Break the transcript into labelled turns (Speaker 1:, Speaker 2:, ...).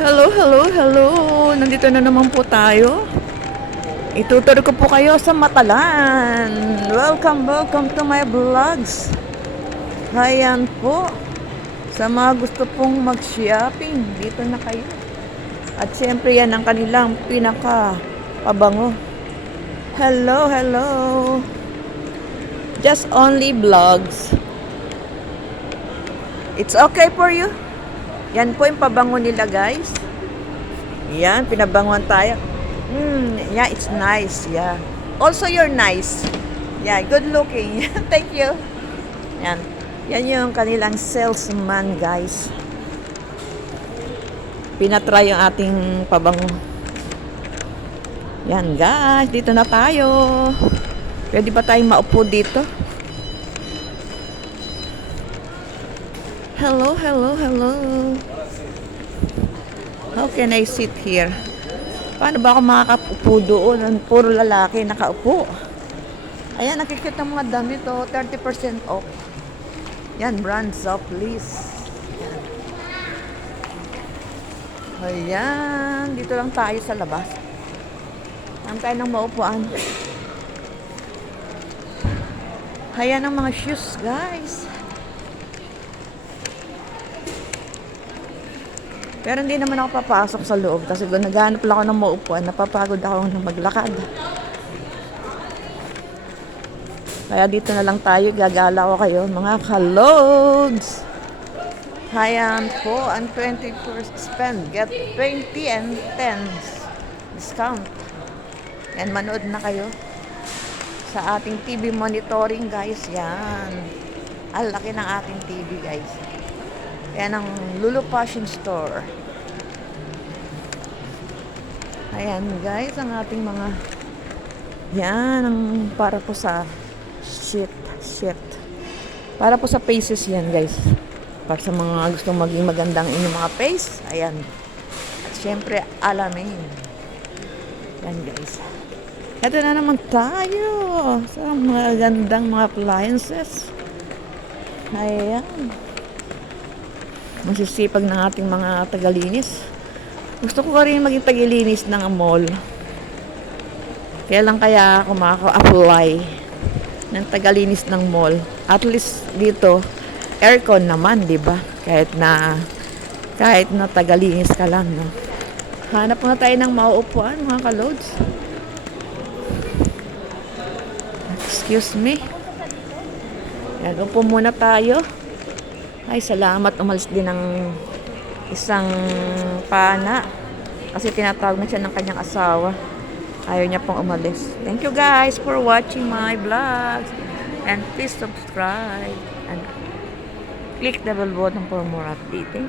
Speaker 1: Hello, hello, hello. Nandito na naman po tayo. Ituturo ko po kayo sa Matalan. Welcome, welcome to my vlogs. Ayan po. Sa mga gusto pong mag-shopping, dito na kayo. At syempre yan ang kanilang pinaka pabango. Hello, hello. Just only vlogs. It's okay for you? Yan po yung pabango nila, guys. Yan, pinabanguan tayo. Mm, yeah, it's nice. Yeah. Also, you're nice. Yeah, good looking. Thank you. Yan. Yan yung kanilang salesman, guys. Pinatry yung ating pabango. Yan, guys. Dito na tayo. Pwede ba tayong maupo dito? Hello, hello, hello. How can I sit here? Paano ba ako makakaupo doon? Ang Puro lalaki nakaupo. Ayan, nakikita ng mga damit oh, 30% off. Yan, brands off, please. Ayan, dito lang tayo sa labas. Lang tayo ng maupuan. Ayan ang mga shoes, guys. Pero hindi naman ako papasok sa loob kasi kung naghanap lang ako ng maupuan, napapagod ako ng maglakad. Kaya dito na lang tayo, gagala ko kayo, mga kalogs. Hayan po, ang 21st spend, get 20 and 10 discount. And manood na kayo sa ating TV monitoring, guys. Yan. Ang laki ng ating TV, guys. Yan ang Lulu Fashion Store. Ayan guys, ang ating mga yan ang para po sa shit, shit. Para po sa faces yan guys. Para sa mga gustong maging magandang inyong mga face. Ayan. At syempre, alamin. Yan guys. Ito na naman tayo sa mga gandang mga appliances. Ayan masisipag ng ating mga tagalinis. Gusto ko rin maging tagalinis ng mall. Kaya lang kaya ako makaka-apply ng tagalinis ng mall. At least dito, aircon naman, di ba? Kahit na kahit na tagalinis ka lang, no? Hanap na tayo ng mauupuan, mga kalods. Excuse me. Yan, upo muna tayo. Ay, salamat. Umalis din ng isang pana. Kasi tinatawag na siya ng kanyang asawa. Ayaw niya pong umalis. Thank you guys for watching my vlogs. And please subscribe. And click the bell button for more updating.